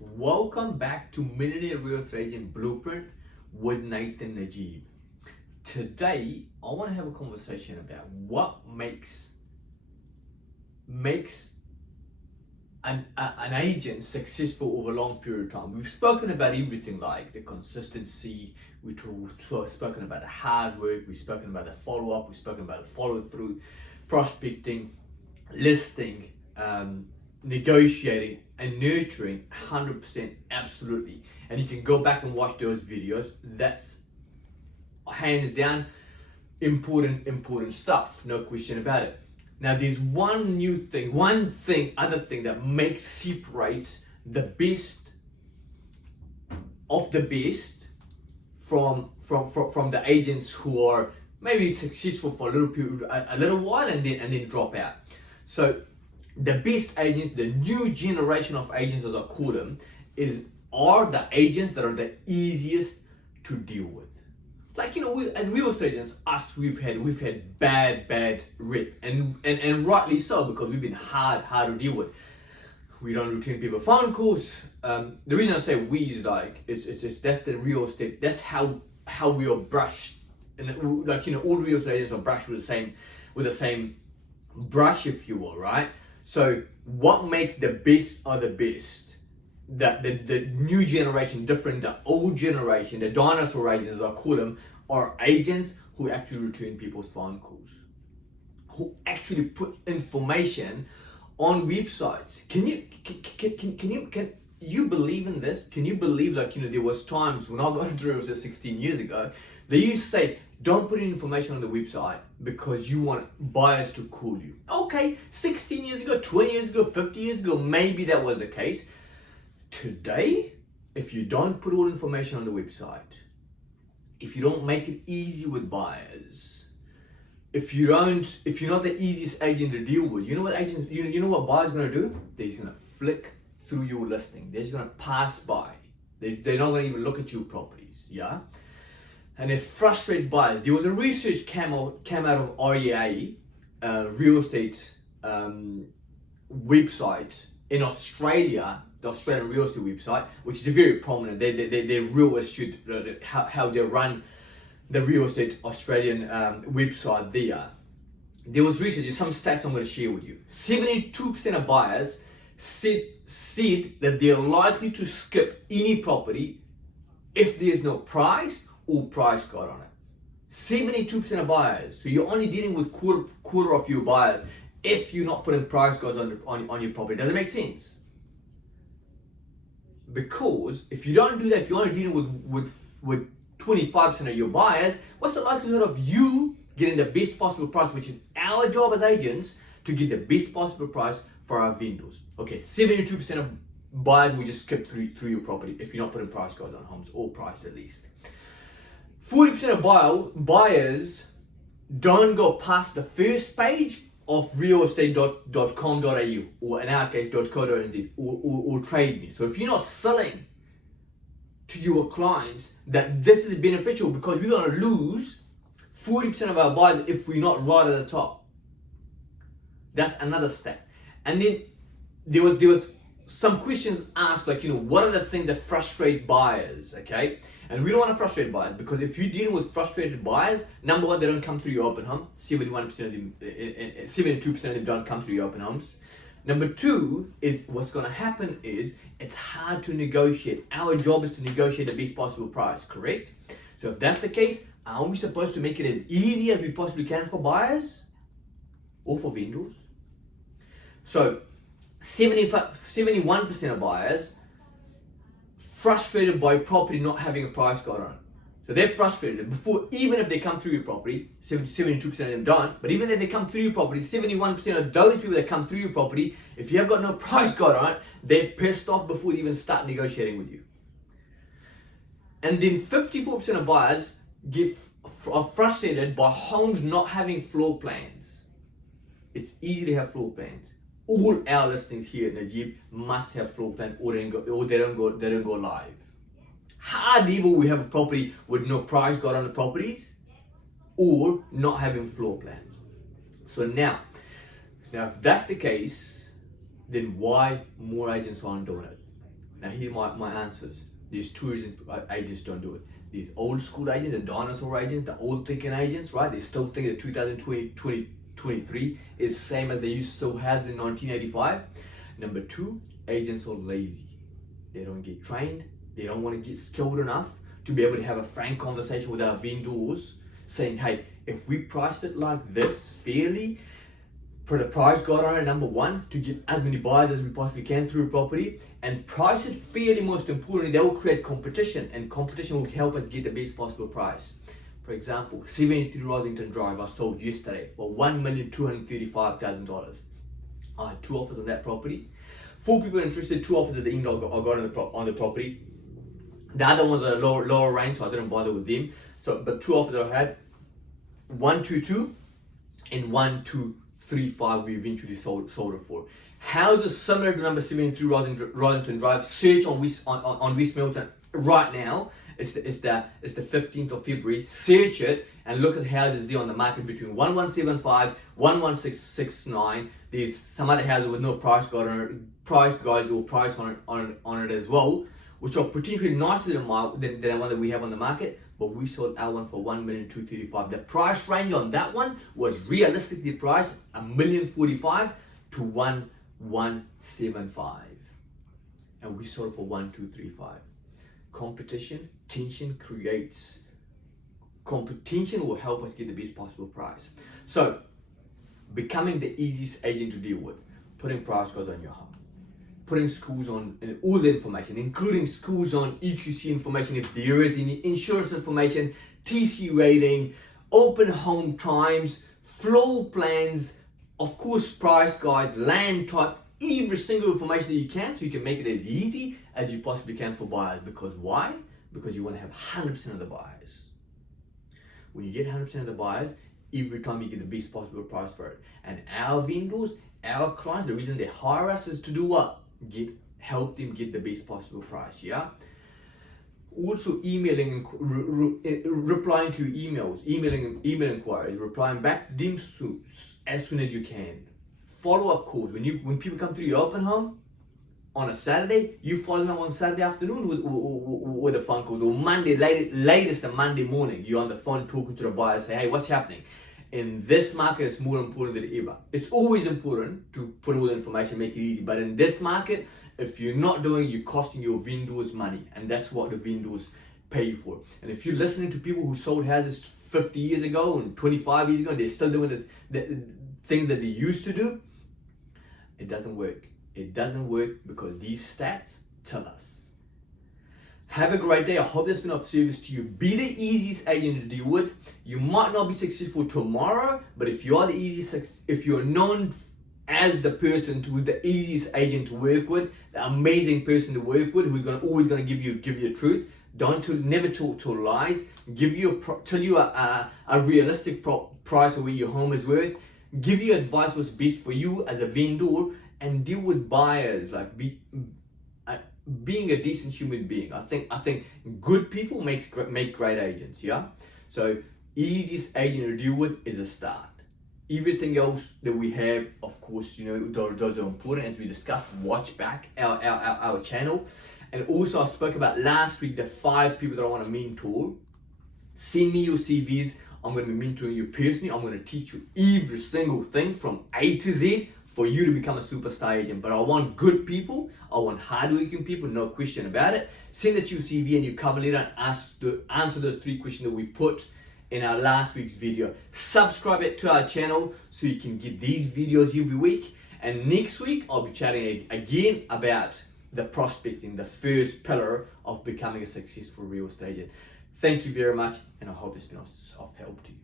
Welcome back to Millionaire Real Estate Agent Blueprint with Nathan Najib. Today, I want to have a conversation about what makes an agent successful over a long period of time. We've spoken about everything like the consistency, we've spoken about the hard work, we've spoken about the follow-up, we've spoken about the follow-through, prospecting, listing, negotiating and nurturing. 100% absolutely, and you can go back and watch those videos. That's hands down important stuff, no question about it. Now there's one other thing that separates the best of the best from the agents who are maybe successful for a little while and then drop out. So the best agents, the new generation of agents as I call them, are the agents that are the easiest to deal with. Like, we as real estate agents, we've had bad rep, and rightly so, because we've been hard to deal with. We don't return people phone calls. The reason I say we is that's the real estate. That's how we are brushed, and all real estate agents are brushed with the same brush, if you will, right? So what makes the best of the best, the new generation different, the old generation, the dinosaur agents as I call them, are agents who actually return people's phone calls, who actually put information on websites. Can you believe in this? Can you believe, there was times when I got into real estate 16 years ago, they used to say, don't put any information on the website because you want buyers to call you. Okay, 16 years ago, 20 years ago, 50 years ago, maybe that was the case. Today, if you don't put all information on the website, if you don't make it easy with buyers, if you're not the easiest agent to deal with, you know what buyers gonna do? They're just gonna flick through your listing. They're just gonna pass by. They're not gonna even look at your properties, yeah? And it frustrates buyers. There was a research came out of REA, real estate website in Australia, the Australian real estate website, which is very prominent. They're real astute how they run the real estate Australian website there. There was research, some stats I'm going to share with you. 72% of buyers said that they're likely to skip any property if there's no price or price guide on it. 72% of buyers. So you're only dealing with quarter of your buyers if you're not putting price guides on your property. Does it make sense? Because if you don't do that, if you're only dealing with 25% of your buyers, what's the likelihood of you getting the best possible price, which is our job as agents to get the best possible price for our vendors? Okay, 72% of buyers will just skip through your property if you're not putting price guides on homes, or price at least. 40% of buyers don't go past the first page of realestate.com.au, or in our case .co.nz, or Trade Me. So if you're not selling to your clients that this is beneficial, because we're going to lose 40% of our buyers if we're not right at the top. That's another stat. And then there was some questions asked, what are the things that frustrate buyers, okay? And we don't want to frustrate buyers, because if you're dealing with frustrated buyers, number one, they don't come through your open home. 71% of them, 72% of them don't come through your open homes. Number two is what's going to happen is it's hard to negotiate. Our job is to negotiate the best possible price, correct? So if that's the case, are we supposed to make it as easy as we possibly can for buyers or for vendors? So 71% of buyers frustrated by property not having a price guide on it. So they're frustrated before, even if they come through your property. 72% of them don't, but even if they come through your property, 71% of those people that come through your property, if you have got no price guide on it, they're pissed off before they even start negotiating with you. And then 54% of buyers are frustrated by homes not having floor plans. It's easy to have floor plans. All our listings here at Najib must have floor plans, or they don't go live. Hardly ever we have a property with no price guide on the properties, or not having floor plans. So now if that's the case, then why more agents aren't doing it? Now here are my answers. These two reasons agents don't do it. These old school agents, the dinosaur agents, the old thinking agents, right? They still think that 2023 is same as they still has in 1985. Number two, agents are lazy. They don't get trained. They don't want to get skilled enough to be able to have a frank conversation with our vendors saying, hey, if we price it like this fairly, put a price guide on it, number one, to get as many buyers as we possibly can through a property, and price it fairly, most importantly, that will create competition, and competition will help us get the best possible price. For example, 73 Rosington Drive I sold yesterday for $1,235,000. I had 2 offers on that property. 4 people interested, 2 offers at the end I got on the property. The other ones are lower range, so I didn't bother with them. But 2 offers that I had, 122 and 1235 we eventually sold it for. Houses similar to number 73 Rosington Drive. Search on West Milton right now. It's the 15th of February. Search it and look at houses there on the market between 1175, 11669. There's some other houses with no price guide on it. Price guides or price on it as well, which are potentially nicer than the one that we have on the market. But we sold our one for $1,235,000. The price range on that one was realistically priced $1,045,000 to $1,175,000, and we sold it for $1,235,000. Competition, tension creates. Competition will help us get the best possible price. So, becoming the easiest agent to deal with, putting price guides on your home, putting schools on and all the information, including schools on EQC information if there is any, insurance information, TC rating, open home times, floor plans, of course price guides, land type, every single information that you can, so you can make it as easy as you possibly can for buyers. Because why? Because you want to have 100% of the buyers. When you get 100% of the buyers, every time you get the best possible price for it. And our vendors, our clients, the reason they hire us is to do what? Help them get the best possible price. Yeah. Also emailing and replying to emails, email inquiries, replying back to them as soon as you can. Follow-up calls. When people come through your open home on a Saturday, you follow them on Saturday afternoon with a phone call, or Monday, latest a Monday morning, you're on the phone talking to the buyer, say, hey, what's happening? In this market, it's more important than ever. It's always important to put all the information, make it easy. But in this market, if you're not doing it, you're costing your vendors money. And that's what the vendors pay you for. And if you're listening to people who sold houses 50 years ago and 25 years ago, and they're still doing the things that they used to do, it doesn't work. It doesn't work because these stats tell us. Have a great day. I hope that's been of service to you. Be the easiest agent to deal with. You might not be successful tomorrow, but if you are the easiest, if you're known as the person who's the easiest agent to work with, the amazing person to work with, who's always going to give you the truth. Never talk to lies. Tell you a realistic price of what your home is worth. Give you advice what's best for you as a vendor, and deal with buyers like being a decent human being. I think good people make great agents. Yeah. So easiest agent to deal with is a start. Everything else that we have, of course, those are important. As we discussed, watch back our channel. And also I spoke about last week the 5 people that I want to mentor. Send me your CVs. I'm going to be mentoring you personally. I'm going to teach you every single thing from A to Z for you to become a superstar agent. But I want good people. I want hardworking people, no question about it. Send us your CV and your cover letter and answer those 3 questions that we put in our last week's video. Subscribe to our channel so you can get these videos every week. And next week, I'll be chatting again about the prospecting, the first pillar of becoming a successful real estate agent. Thank you very much, and I hope it's been of help to you.